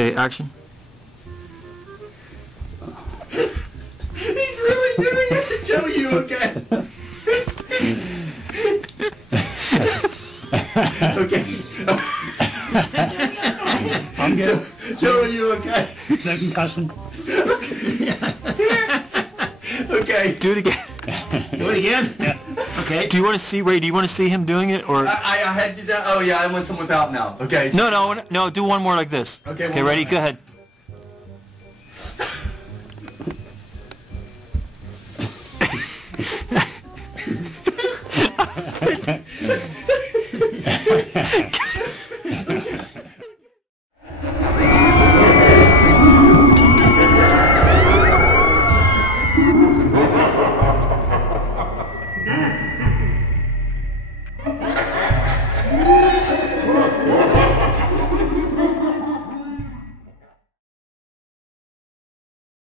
Okay, action. He's really doing it! Joe, you okay? Okay. I'm good. Joe, are you okay? No concussion. Okay. Do it again. Do it again? Yeah. Okay. Do you want to see, Ray, do you want to see him doing it, or? I had to do that. Oh, yeah, I want someone without now. Okay. No, do one more like this. Okay, Okay, one ready? more. Go ahead.